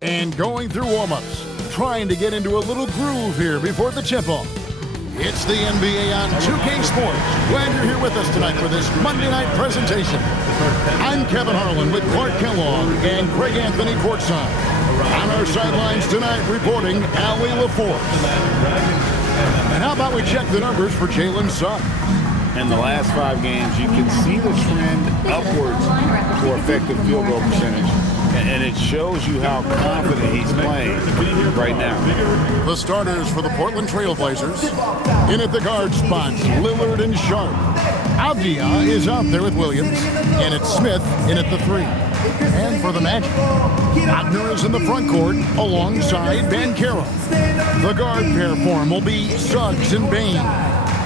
And going through warm-ups, trying to get into a little groove here before the tip-off. It's the NBA on 2K Sports. Glad you're here with us tonight for this Monday night presentation. I'm Kevin Harlan with Clark Kellogg and Craig Anthony courtside. On our sidelines tonight, reporting Allie LaForce. And how about we check the numbers for Jalen Suggs? In the last 5 games, you can see the trend upwards for effective field goal percentage. And it shows you how confident he's playing right now. The starters for the Portland Trailblazers. In at the guard spots, Lillard and Sharp. Avdia is out there with Williams. And it's Smith in at the 3. And for the Magic, Wagner is in the front court alongside Banchero. The guard pair form will be Suggs and Bain.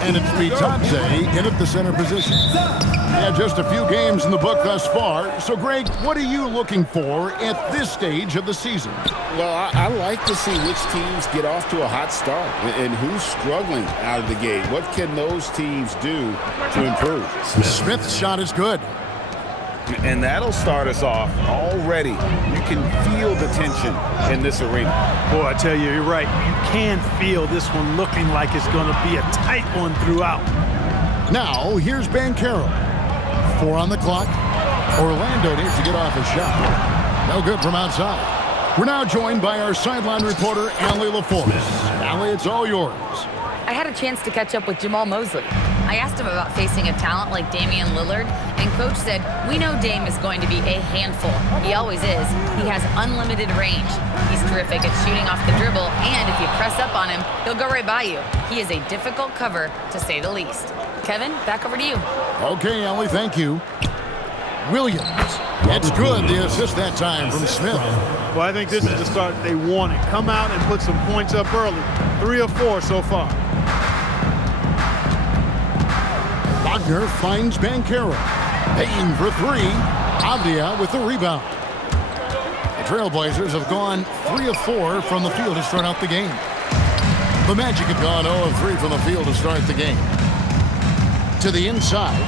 And it's Bitadze in at the center position. Yeah, just a few games in the book thus far. So, Greg, what are you looking for at this stage of the season? Well, I like to see which teams get off to a hot start and who's struggling out of the gate. What can those teams do to improve? Smith's shot is good. And that'll start us off already. You can feel the tension in this arena. Boy, I tell you, you're right. You can feel this one looking like it's going to be a tight one throughout. Now, here's Banchero. 4 on the clock. Orlando needs to get off a shot. No good from outside. We're now joined by our sideline reporter, Allie LaForce. Allie, it's all yours. I had a chance to catch up with Jamal Mosley. I asked him about facing a talent like Damian Lillard, and Coach said, we know Dame is going to be a handful. He always is. He has unlimited range. He's terrific at shooting off the dribble, and if you press up on him, he'll go right by you. He is a difficult cover, to say the least. Kevin, back over to you. Okay, Allie, thank you. Williams. It's good, the assist that time from Smith. Well, I think this is the start they wanted. Come out and put some points up early. 3 or 4 so far. Wagner finds Banchero. Paying for 3. Avdia with the rebound. The Trailblazers have gone 3 of 4 from the field to start out the game. The Magic have gone 0 of 3 from the field to start the game. To the inside.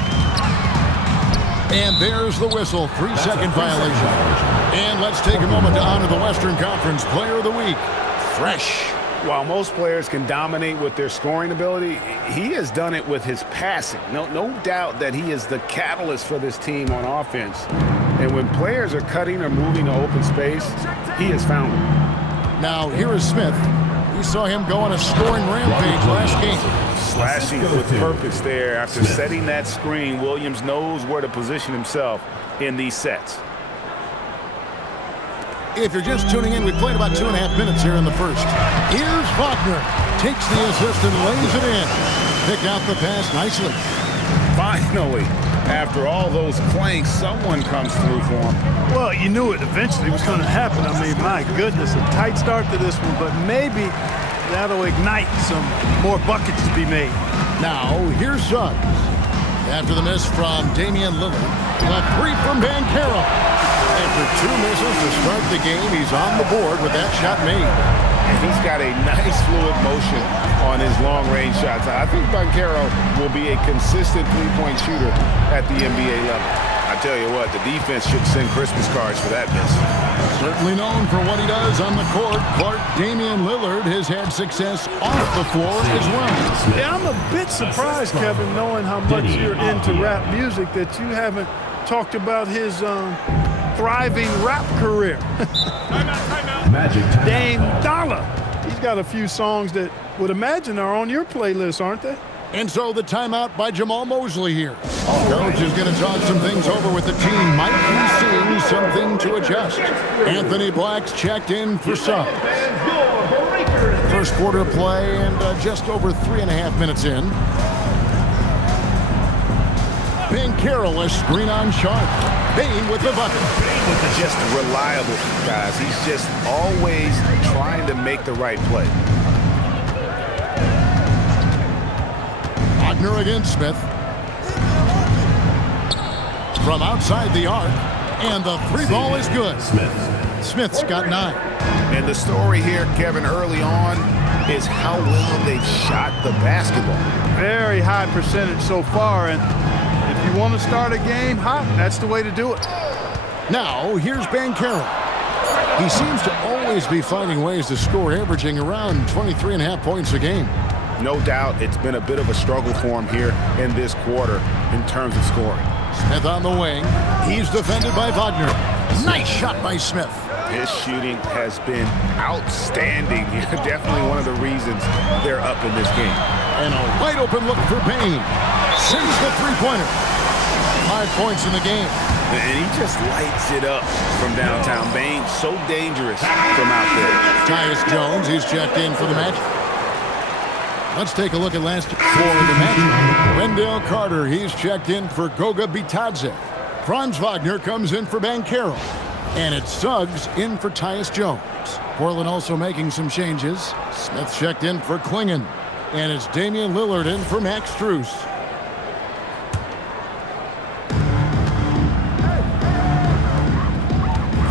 And there's the whistle. 3-second violation. And let's take a moment to honor the Western Conference Player of the Week. Fresh. While most players can dominate with their scoring ability, he has done it with his passing. No doubt that he is the catalyst for this team on offense. And when players are cutting or moving to open space, he has found them. Now, here is Smith. We saw him go on a scoring rampage last game. Slashing with purpose there. After setting that screen, Williams knows where to position himself in these sets. If you're just tuning in, we played about 2.5 minutes here in the first. Here's Wagner. Takes the assist and lays it in. Picked out the pass nicely. Finally, after all those clanks, someone comes through for him. Well, you knew it eventually was going to happen. I mean, my goodness, a tight start to this one, but maybe that'll ignite some more buckets to be made. Now, here's Suggs. After the miss from Damian Lillard, a 3 from Banchero. After 2 misses to start the game, he's on the board with that shot made. And he's got a nice fluid motion on his long-range shots. I think Banchero will be a consistent three-point shooter at the NBA level. I tell you what, the defense should send Christmas cards for that miss. Certainly known for what he does on the court, Clark, Damian Lillard has had success off the floor as well. Yeah, I'm a bit surprised, Kevin, knowing how much you're into rap music, that you haven't talked about his thriving rap career. Dame Dollar. He's got a few songs that would imagine are on your playlist, aren't they? And so the timeout by Jamal Mosley here. Coach is going to talk some things over with the team. Might be seeing something to adjust. Anthony Black's checked in for Suggs. First quarter play and just over 3.5 minutes in. Banchero, a screen on Sharp. Bain with the bucket. Just reliable, guys. He's just always trying to make the right play. Wagner against Smith. From outside the arc. And the 3 ball is good. Smith's got 9. And the story here, Kevin, early on is how well they've shot the basketball. Very high percentage so far, and if you want to start a game hot, that's the way to do it. Now, here's Banchero. He seems to always be finding ways to score, averaging around 23.5 points a game. No doubt it's been a bit of a struggle for him here in this quarter in terms of scoring. Smith on the wing. He's defended by Wagner. Nice shot by Smith. His shooting has been outstanding. Definitely one of the reasons they're up in this game. And a wide open look for Bane. Sends the three-pointer. 5 points in the game. And he just lights it up from downtown. Bane, so dangerous from out there. Tyus Jones, he's checked in for the match. Let's take a look at last for the match. Wendell Carter, he's checked in for Goga Bitadze. Franz Wagner comes in for Banchero. And it's Suggs in for Tyus Jones. Portland also making some changes. Smith checked in for Klingon. And it's Damian Lillard in for Max Strus.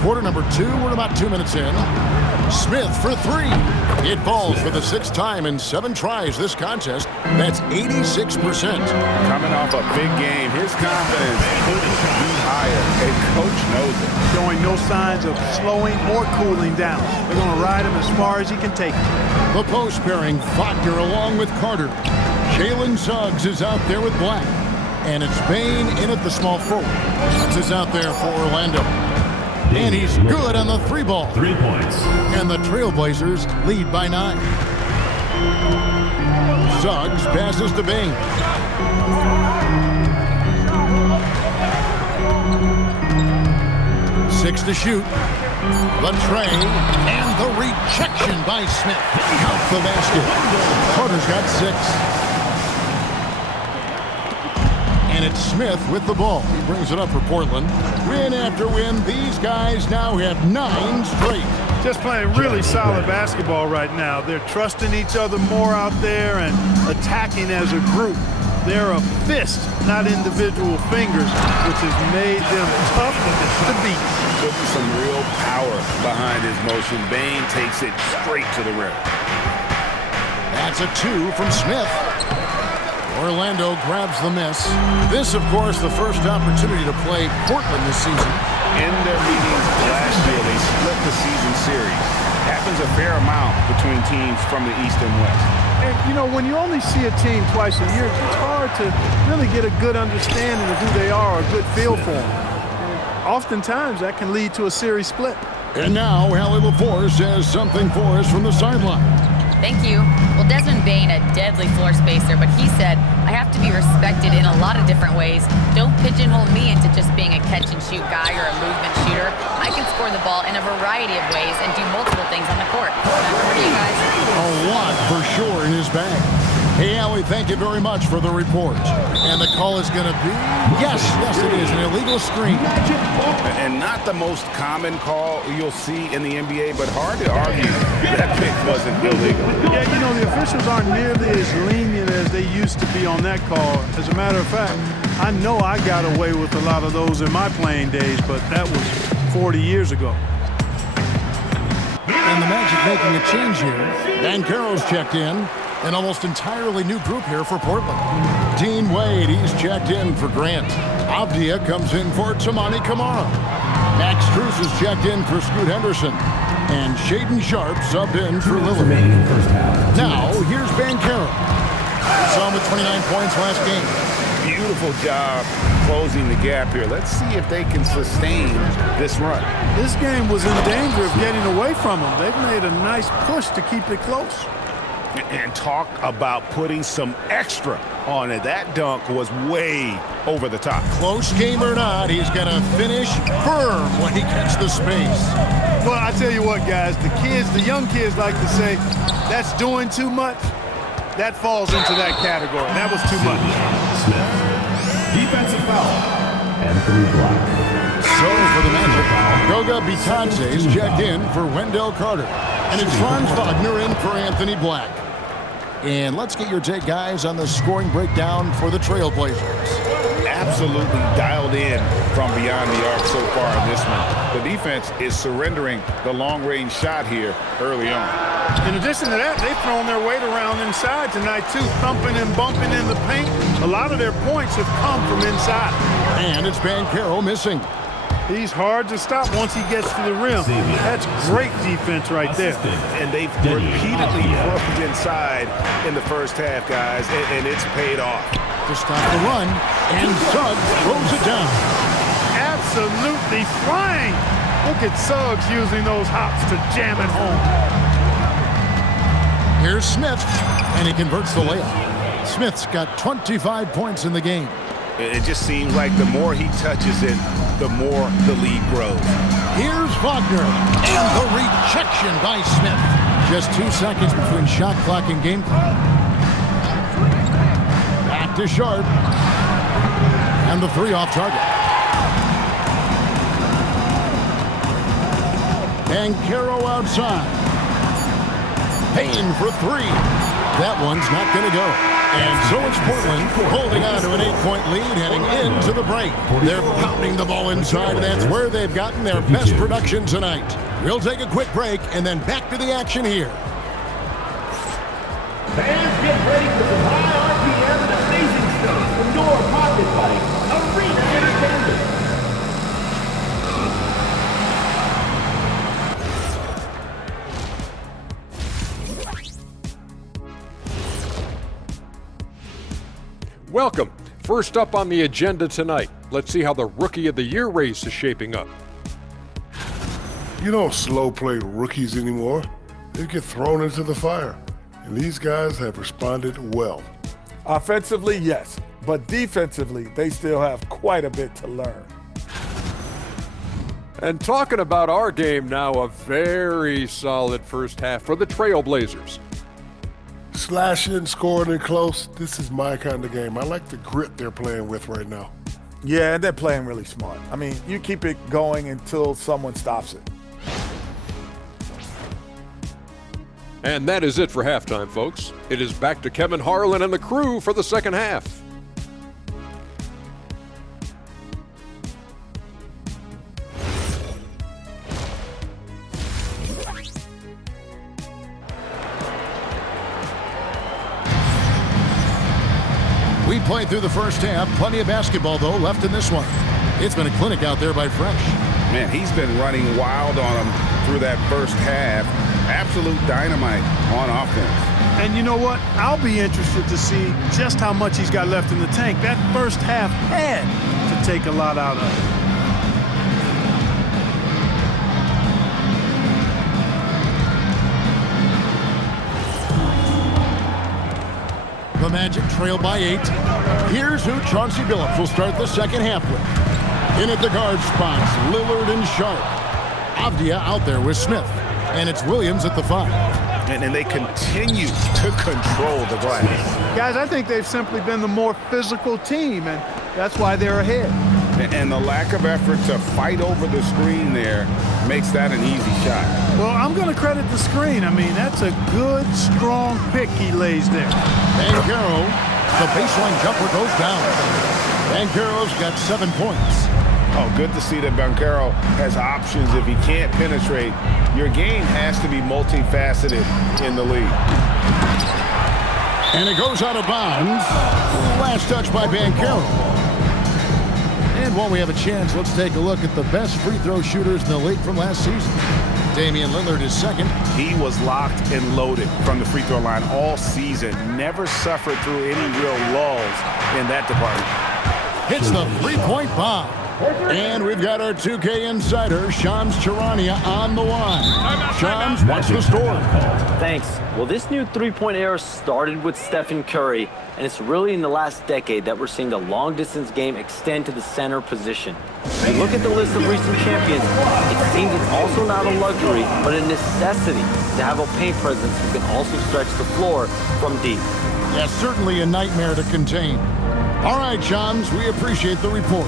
Quarter number 2, we're about 2 minutes in. Smith for 3. It falls for the 6th time in 7 tries this contest. That's 86%. Coming off a big game, his confidence couldn't be higher. A coach knows it. Showing no signs of slowing or cooling down. They're going to ride him as far as he can take him. The post pairing, Wagner along with Carter. Jalen Suggs is out there with Black. And it's Bane in at the small forward. Suggs is out there for Orlando. And he's good on the 3-ball. 3 points. And the Trailblazers lead by 9. Suggs passes to Bane. Six to shoot. The tray and the rejection by Smith. Out the basket. Carter's got 6. And it's Smith with the ball. He brings it up for Portland. Win after win, these guys now have 9 straight. Just playing really solid basketball right now. They're trusting each other more out there and attacking as a group. They're a fist, not individual fingers, which has made them tough to beat. Putting some real power behind his motion. Bane takes it straight to the rim. That's a 2 from Smith. Orlando grabs the miss. This, of course, the first opportunity to play Portland this season. In their meetings last year, they split the season series. Happens a fair amount between teams from the East and West. And, you know, when you only see a team twice a year, it's hard to really get a good understanding of who they are, a good feel for them. And oftentimes, that can lead to a series split. And now, Hallie LaForce says something for us from the sideline. Thank you. Well, Desmond Bane, a deadly floor spacer, but he said, I have to be respected in a lot of different ways. Don't pigeonhole me into just being a catch-and-shoot guy or a movement shooter. I can score the ball in a variety of ways and do multiple things on the court. Back over to you guys. A lot for sure in his bag. Hey, Allie, thank you very much for the report. And the call is going to be, yes, it is, an illegal screen. And not the most common call you'll see in the NBA, but hard to argue that pick wasn't illegal. Yeah, you know, the officials aren't nearly as lenient as they used to be on that call. As a matter of fact, I know I got away with a lot of those in my playing days, but that was 40 years ago. And the Magic making a change here. Banchero's checked in. An almost entirely new group here for Portland. Dean Wade, he's checked in for Grant. Avdia comes in for Tamani Kamara. Max Strus is checked in for Scoot Henderson. And Shaedon Sharpe subbed in for Lillard. Now, here's Banchero. Saw him with 29 points last game. Beautiful job closing the gap here. Let's see if they can sustain this run. This game was in danger of getting away from them. They've made a nice push to keep it close. And talk about putting some extra on it. That dunk was way over the top. Close game or not, he's going to finish firm when he gets the space. Well, I tell you what, guys, the young kids like to say, that's doing too much. That falls into that category. That was too much. Smith. Defensive foul. Anthony Black. So for the Magic, Goga Bitadze is checked in for Wendell Carter. And it's Franz Wagner in for Anthony Black. And let's get your take, guys, on the scoring breakdown for the Trailblazers. Absolutely dialed in from beyond the arc so far in this one. The defense is surrendering the long-range shot here early on. In addition to that, they've thrown their weight around inside tonight, too, thumping and bumping in the paint. A lot of their points have come from inside. And it's Banchero missing. He's hard to stop once he gets to the rim. Xavier. That's great defense right there. And they've repeatedly broke inside in the first half, guys, and it's paid off. To stop the run, and Suggs throws it down. Absolutely flying. Look at Suggs using those hops to jam it home. Here's Smith, and he converts the layup. Smith's got 25 points in the game. It just seems like the more he touches it, the more the lead grows. Here's Wagner, and the rejection by Smith. Just 2 seconds between shot clock and game clock. Back to Sharp, and the three off target. Banchero outside. Payne for three. That one's not going to go. And so it's Portland holding on to an 8-point lead heading into the break. They're pounding the ball inside, and that's where they've gotten their best production tonight. We'll take a quick break and then back to the action here. Fans, get ready for some high RPM and amazing stuff from your pocket buddy, Arena Entertainment. Welcome. First up on the agenda tonight, let's see how the Rookie of the Year race is shaping up. You don't slow play rookies anymore. They get thrown into the fire. And these guys have responded well. Offensively, yes. But defensively, they still have quite a bit to learn. And talking about our game now, a very solid first half for the Trailblazers. Slashing, scoring, and close. This is my kind of game. I like the grit they're playing with right now. Yeah, and they're playing really smart. I mean, you keep it going until someone stops it. And that is it for halftime, folks. It is back to Kevin Harlan and the crew for the second half. We played through the first half. Plenty of basketball, though, left in this one. It's been a clinic out there by Fresh. Man, he's been running wild on them through that first half. Absolute dynamite on offense. And you know what? I'll be interested to see just how much he's got left in the tank. That first half had to take a lot out of it. The Magic trail by 8. Here's who Chauncey Billups will start the second half with. In at the guard spots, Lillard and Sharp. Avdia out there with Smith. And it's Williams at the 5. And they continue to control the glass. Guys, I think they've simply been the more physical team, and that's why they're ahead. And the lack of effort to fight over the screen there makes that an easy shot. Well, I'm going to credit the screen. I mean, that's a good, strong pick he lays there. Banchero, the baseline jumper goes down. Banchero's got 7 points. Oh, good to see that Banchero has options if he can't penetrate. Your game has to be multifaceted in the league. And it goes out of bounds. Last touch by Banchero. And while we have a chance, let's take a look at the best free throw shooters in the league from last season. Damian Lillard is second. He was locked and loaded from the free throw line all season. Never suffered through any real lulls in that department. Hits the three-point bomb. And we've got our 2K insider, Shams Charania, on the line. Shams, what's the story? Thanks. Well, this new three-point era started with Stephen Curry, and it's really in the last decade that we're seeing the long-distance game extend to the center position. When you look at the list of recent champions, it seems it's also not a luxury, but a necessity to have a paint presence who can also stretch the floor from deep. Yeah, certainly a nightmare to contain. All right, Shams, we appreciate the report.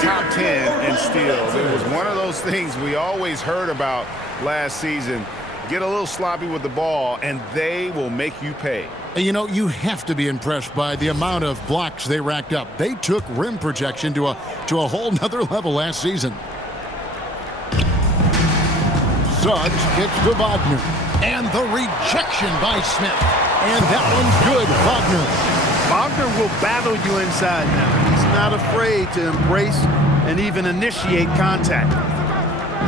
Top 10 in steals. It was one of those things we always heard about last season. Get a little sloppy with the ball, and they will make you pay. You know, you have to be impressed by the amount of blocks they racked up. They took rim protection to a whole nother level last season. Suggs kicks to Wagner. And the rejection by Smith. And that one's good. Wagner. Wagner will battle you inside now. He's not afraid to embrace and even initiate contact.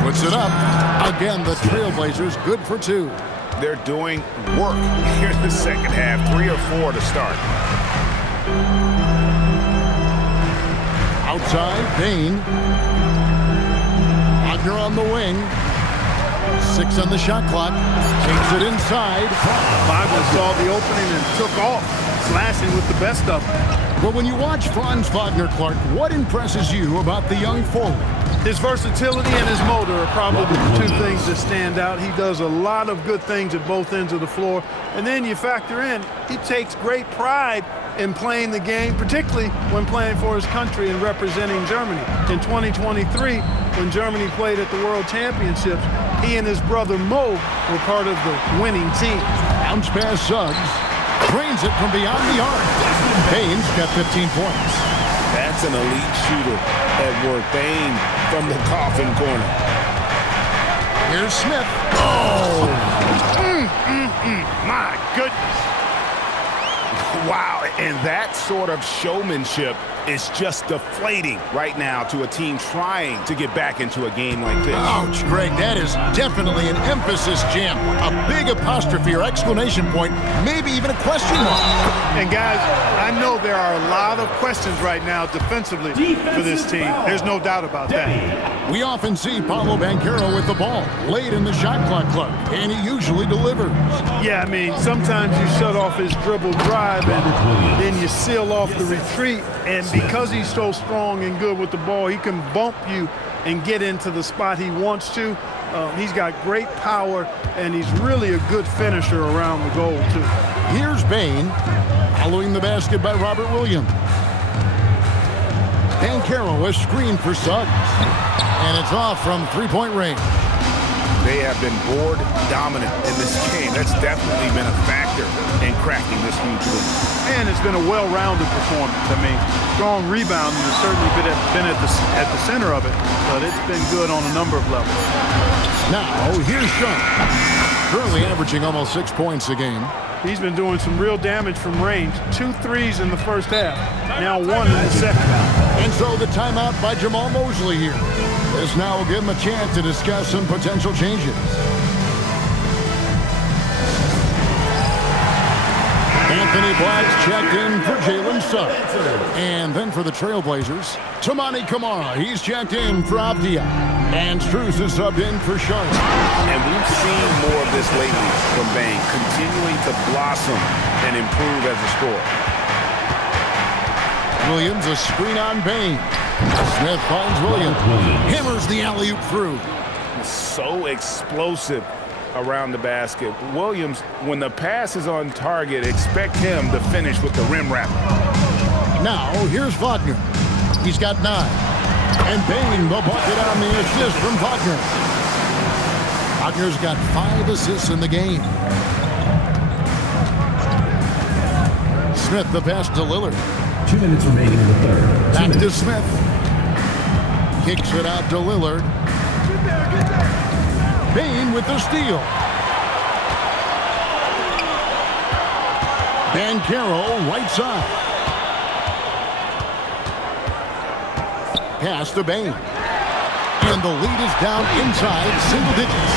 Puts it up. Again, the Trailblazers good for 2. They're doing work here in the second half. 3 or 4 to start. Outside, Bain. Wagner on the wing. 6 on the shot clock. Takes it inside. Wagner saw the opening and took off, slashing with the best of them. Well, when you watch Franz Wagner, Clark, what impresses you about the young forward? His versatility and his motor are probably the 2 things that stand out. He does a lot of good things at both ends of the floor. And then you factor in, he takes great pride in playing the game, particularly when playing for his country and representing Germany. In 2023, when Germany played at the World Championships, he and his brother Mo were part of the winning team. Bounce pass Suggs. Drains it from beyond the arc. Bain's got 15 points. That's an elite shooter at work. Bain from the coffin corner. Here's Smith. Oh! My goodness. Wow, and that sort of showmanship is just deflating right now to a team trying to get back into a game like this. Ouch, Greg, that is definitely an emphasis jam. A big apostrophe or exclamation point, maybe even a question mark. And guys, I know there are a lot of questions right now defensively for this team. There's no doubt about that. We often see Paolo Banchero with the ball late in the shot clock club, and he usually delivers. Yeah, I mean, sometimes you shut off his dribble drive and then you seal off the retreat. And because he's so strong and good with the ball, he can bump you and get into the spot he wants to. He's got great power, and he's really a good finisher around the goal, too. Here's Bain, following the basket by Robert Williams. Banchero a screen for Suggs, and it's off from 3-point range. They have been board dominant in this game. That's definitely been a factor in cracking this huge lead. And it's been a well-rounded performance. I mean, strong rebounding has certainly been at the center of it, but it's been good on a number of levels. Now, here's Sean, currently averaging almost 6 points a game. He's been doing some real damage from range. 2 threes in the first half, now 1 in the second. And so the timeout by Jamal Mosley here. This now will give him a chance to discuss some potential changes. Anthony Black's checked in for Jalen Suggs. And then for the Trailblazers, Toumani Camara. He's checked in for Avdia. And Strus is subbed in for Sharp. And we've seen more of this lately from Bain, continuing to blossom and improve as a scorer. Williams a screen on Bain. Smith finds Williams. Hammers the alley-oop through. So explosive around the basket. Williams, when the pass is on target, expect him to finish with the rim wrap. Now, here's Wagner. He's got 9. And Bain the bucket on the assist from Wagner. Wagner's got 5 assists in the game. Smith the pass to Lillard. 2 minutes remaining in the third. Back to Smith. Kicks it out to Lillard. Bain with the steal. Banchero right side. Pass to Bain. And the lead is down inside single digits.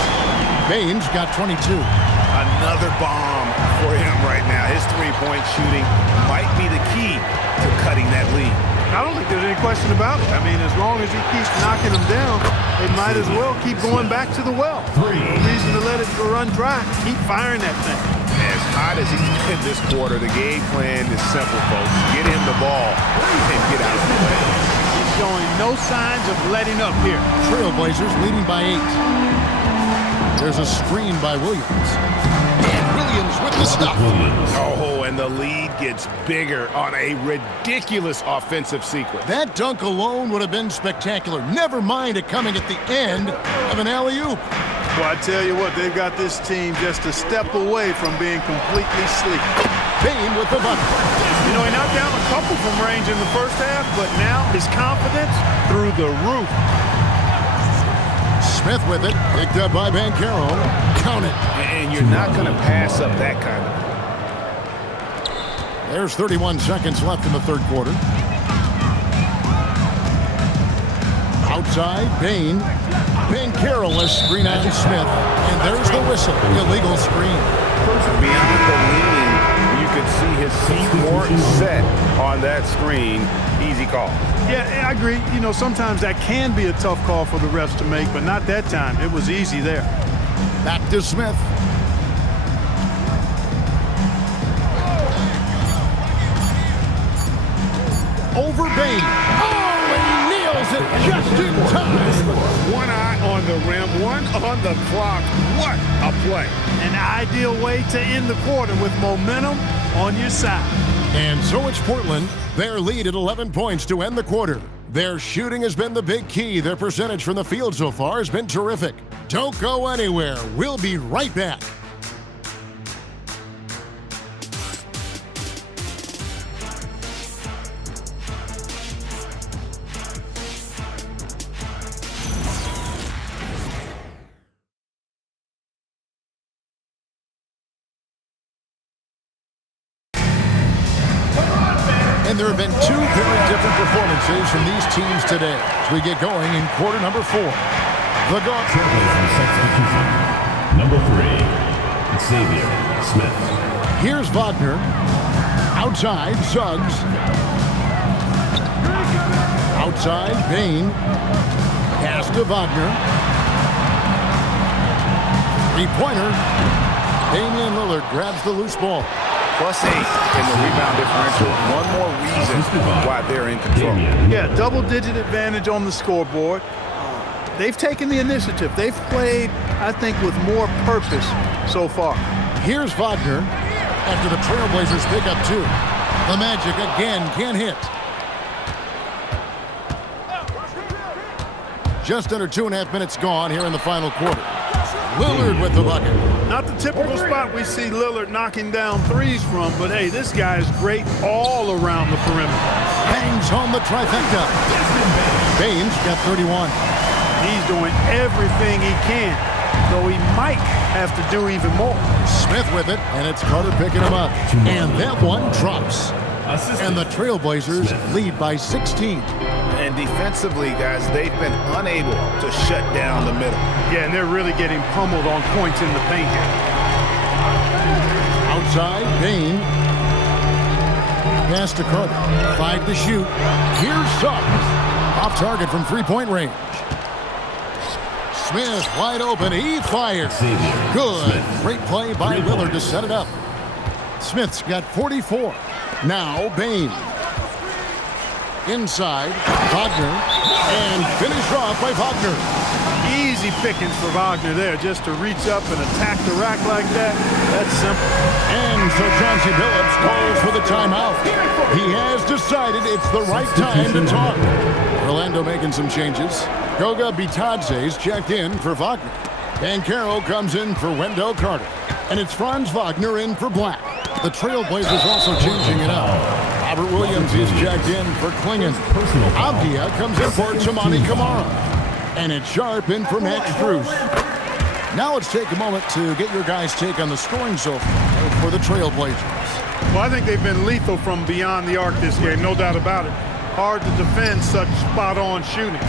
Bain's got 22. Another bomb for him right now. His three-point shooting might be the key to cutting that lead. I don't think there's any question about it. I mean, as long as he keeps knocking them down, they might as well keep going back to the well. No reason to let it run dry. Keep firing that thing. As hot as he's been this quarter, the game plan is simple, folks. Get him the ball and get out of the way. He's showing no signs of letting up here. Trailblazers leading by 8. There's a screen by Williams. And Williams with the stuff. Oh, and the lead gets bigger on a ridiculous offensive sequence. That dunk alone would have been spectacular. Never mind it coming at the end of an alley-oop. Well, I tell you what, they've got this team just a step away from being completely sleek. Bain with the bucket. You know, he knocked down a couple from range in the first half, but now his confidence through the roof. Smith with it, picked up by Banchero. Count it. And you're not going to pass up that kind of There's 31 seconds left in the third quarter. Outside, Bain. Banchero will screen on Smith. And there's the whistle. Illegal screen. Beyond the leaning, you could see his feet more set on that screen. Easy call. Yeah, I agree. You know, sometimes that can be a tough call for the refs to make, but not that time. It was easy there. Back to Smith. Over Bain. Oh, he nails it just in time. One eye on the rim, one on the clock. What a play. An ideal way to end the quarter with momentum on your side. And so it's Portland. Their lead at 11 points to end the quarter. Their shooting has been the big key. Their percentage from the field so far has been terrific. Don't go anywhere. We'll be right back. And there have been two very different performances from these teams today as we get going in quarter number 4. The guard. Number 3, Xavier Smith. Here's Wagner. Outside, Suggs. Outside, Bain. Pass to Wagner. Three-pointer. Damian Lillard grabs the loose ball. +8 in the rebound differential. One more reason why they're in control. Yeah, double-digit advantage on the scoreboard. They've taken the initiative. They've played, I think, with more purpose so far. Here's Wagner after the Trailblazers pick up 2. The Magic again can't hit. Just under 2.5 minutes gone here in the final quarter. Lillard with the bucket. Not the typical spot we see Lillard knocking down threes from, but hey, this guy is great all around the perimeter. Bangs home the trifecta. Bain's got 31. He's doing everything he can, though he might have to do even more. Smith with it, and it's Carter picking him up. And that one drops. And the Trailblazers lead by 16. And defensively, guys, they've been unable to shut down the middle. Yeah, and they're really getting pummeled on points in the paint here. Outside, Bain. Pass to Carter. 5 to shoot. Here's Suggs. Off target from three-point range. Smith wide open. He fires. Good. Great play by Lillard to set it up. Smith's got 44. Now Bain. Inside, Wagner, and finished off by Wagner. Easy pickings for Wagner there, just to reach up and attack the rack like that. That's simple. And so Chauncey Billups calls for the timeout. He has decided it's the right time to talk. Orlando making some changes. Goga Bitadze's checked in for Wagner. Banchero comes in for Wendell Carter. And it's Franz Wagner in for Black. The Trailblazers also changing it up. Robert Williams is checked in for Klingon. Avdia comes in for Tamani Kamara. And it's Sharp in for Max Strus. Now let's take a moment to get your guys' take on the scoring so far for the Trailblazers. Well, I think they've been lethal from beyond the arc this game, no doubt about it. Hard to defend such spot-on shooting.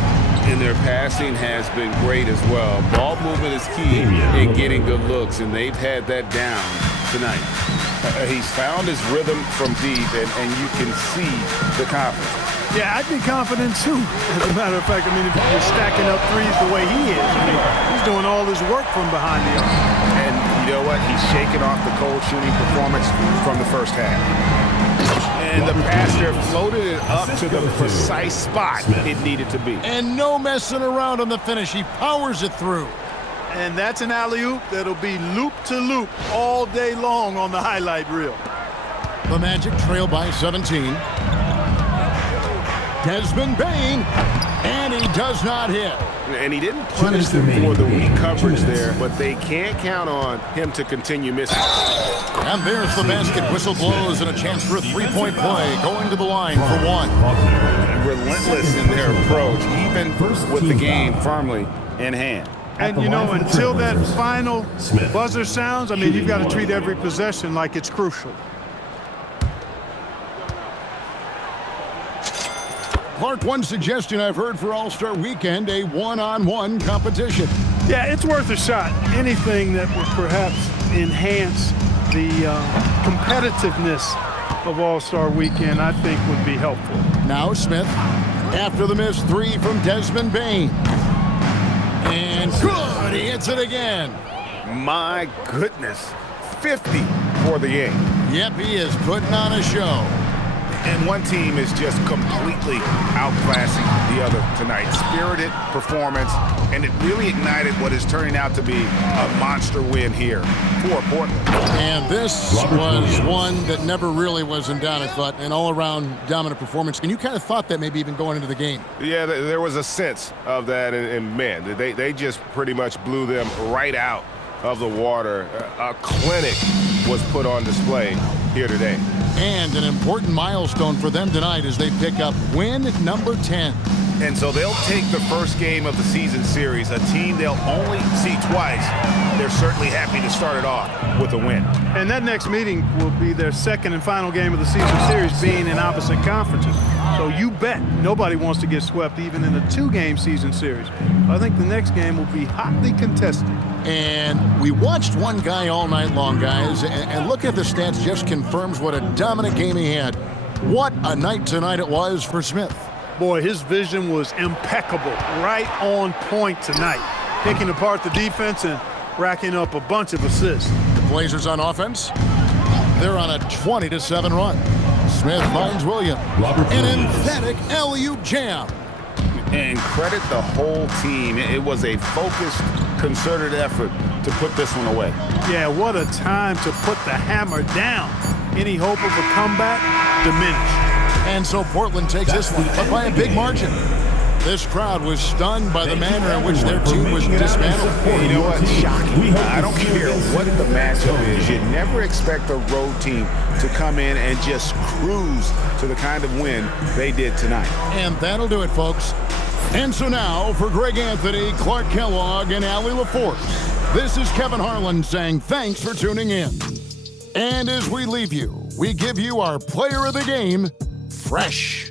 And their passing has been great as well. Ball movement is key in getting good looks, and they've had that down tonight. He's found his rhythm from deep, and you can see the confidence. Yeah, I'd be confident too. As a matter of fact, I mean, if you're stacking up threes the way he is, I mean, he's doing all his work from behind the arc. And you know what? He's shaking off the cold shooting performance from the first half. And the pass there floated it up to the precise spot it needed to be. And no messing around on the finish. He powers it through. And that's an alley-oop that'll be loop-to-loop all day long on the highlight reel. The Magic trail by 17. Desmond Bain, and he does not hit. And he didn't punish them for the weak coverage there, but they can't count on him to continue missing. And there's the basket. Whistle blows and a chance for a three-point play. Going to the line for one. Relentless in their approach, even with the game firmly in hand. And, you know, until that final buzzer sounds, I mean, you've got to treat every possession like it's crucial. Clark, one suggestion I've heard for All-Star Weekend, a one-on-one competition. Yeah, it's worth a shot. Anything that would perhaps enhance the competitiveness of All-Star Weekend, I think would be helpful. Now Smith, after the missed three from Desmond Bain. And good, he hits it again. My goodness, 50 for the game. Yep, he is putting on a show. And one team is just completely outclassing the other tonight. Spirited performance, and it really ignited what is turning out to be a monster win here for Portland. And this was one that never really was in doubt, I thought, an all-around dominant performance. And you kind of thought that maybe even going into the game. Yeah, there was a sense of that, and man, they just pretty much blew them right out of the water. A clinic was put on display here today. And an important milestone for them tonight as they pick up win number 10. And so they'll take the first game of the season series, a team they'll only see twice. They're certainly happy to start it off with a win. And that next meeting will be their second and final game of the season series, being in opposite conferences. So you bet nobody wants to get swept even in a two-game season series. I think the next game will be hotly contested. And we watched one guy all night long, guys, and look at the stats, just confirms what a dominant game he had. What a night tonight it was for Smith. Boy, his vision was impeccable, right on point tonight, picking apart the defense and racking up a bunch of assists. The Blazers on offense, they're on a 20-7 run. Smith finds Williams. An emphatic alley-oop jam. And credit the whole team. It was a focused, concerted effort to put this one away. Yeah, what a time to put the hammer down. Any hope of a comeback diminished. And so Portland takes this one, but by a big margin. This crowd was stunned by the manner in which their team was dismantled. You know what? Shocking. I don't care what the matchup is. You never expect a road team to come in and just cruise to the kind of win they did tonight. And that'll do it, folks. And so now, for Greg Anthony, Clark Kellogg, and Allie LaForce, this is Kevin Harlan saying thanks for tuning in. And as we leave you, we give you our player of the game, Fresh.